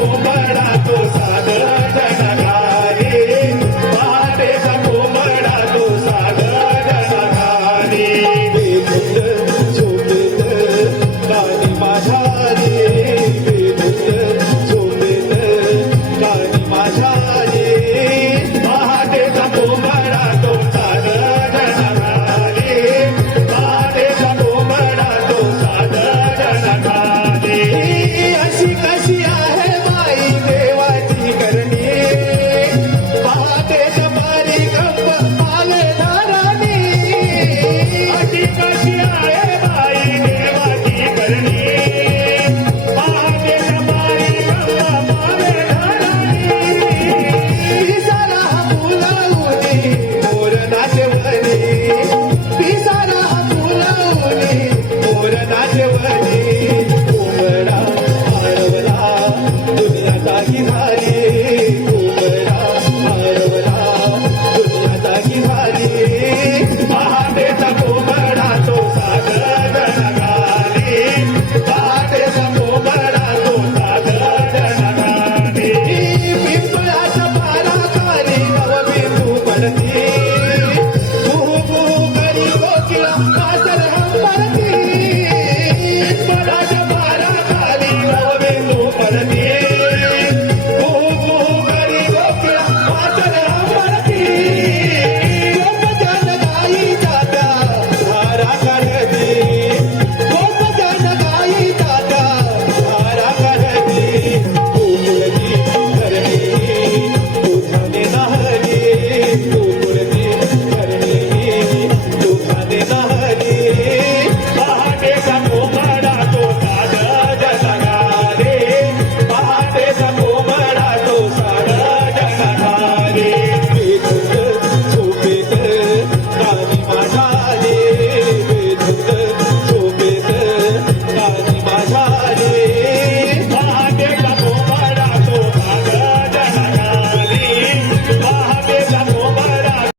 कोंबडा तो सागर जनघारी पहाटेचा कोंबडा तो सागर जनघारी बेधुंद झोपेत गाणी माझ्या रे बेधुंद झोपेत गाणी माझ्या रे पहाटेचा कोंबडा तो सागर जनघारी पहाटेचा कोंबडा तो सागर जनघारी अशी कशी आहे बाई देवाची करणी पहाटेच्या पारी गप्प आले धरणी अशी कशी आहे बाई देवाची करणी पहाटेच्या पारी गप्प आले धरणी पिसारा फुलवली मोर नाचवली पिसारा फुलवली मोर नाचवली कोंबडा हरवला दुनिया काही झाली